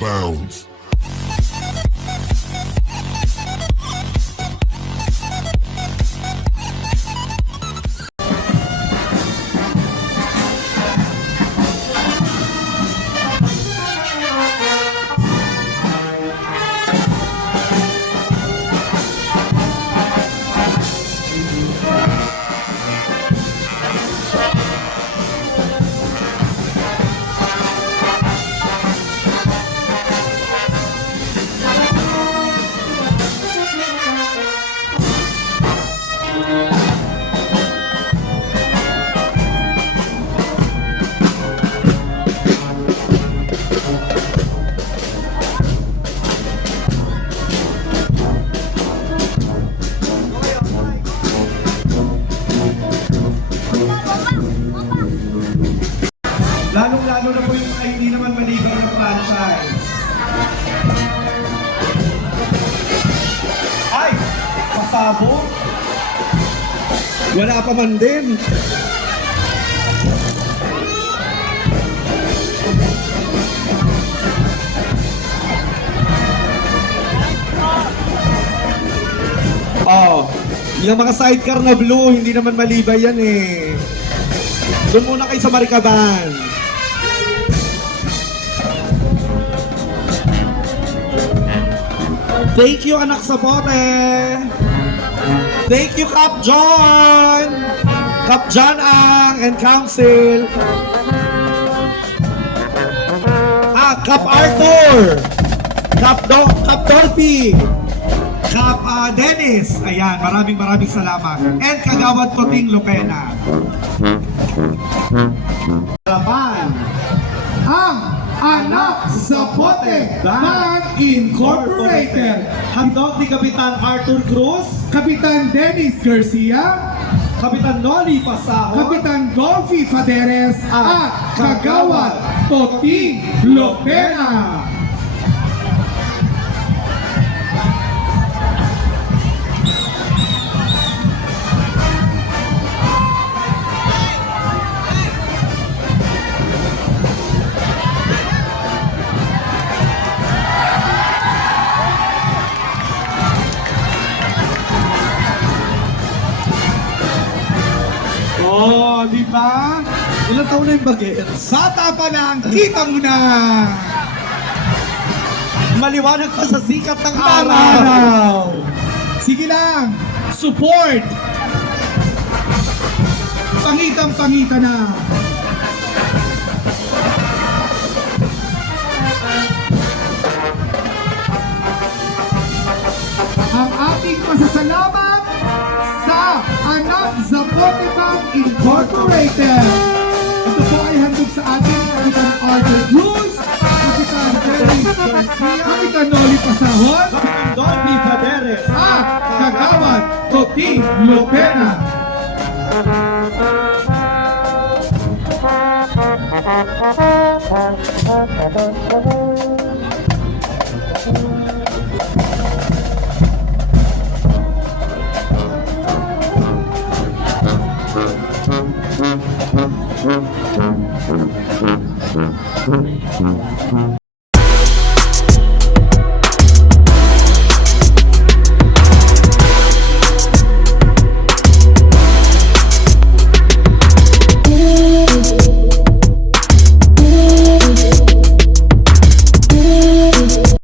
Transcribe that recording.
bounds. Lalong-lalo na po yung hindi naman maligaw na franchise. Ay! Pasabo? Wala pa man din. Oh, yung mga sidecar na blue, hindi naman malibay yan eh. Doon muna kayo sa Marikaban. Thank you, anak sa bote. Thank you, Cap John. Cap John Ang and Council. Cap Arthur. Cap Dorothy. Cap Dennis. Ayan, maraming salamat. And Kagawad Toting Lopena. Laban ang Anak sa Bote Band Incorporated. Handog ni Kapitan Arthur Cruz, Kapitan Dennis Garcia, Kapitan Noli Pasahon, Kapitan Golfi Faderes at Kagawad Toting Lopena. Oh, di ba? Ilang taon na yung bagets? Bata pa lang, kita mo na! Maliwanag pa sa sikat ng araw! Sige lang, support! Pangitang-pangita na! Ang ating pasasalamat sa Anak Zapote Band Incorporated. Ito po ay handog sa ating Kapitan Arthur Cruz, Kapitan Dennis Garcia, Kapitan Noli Pasahon, Kapitan Dolby Faderes, at Kagawad Toting Lopena.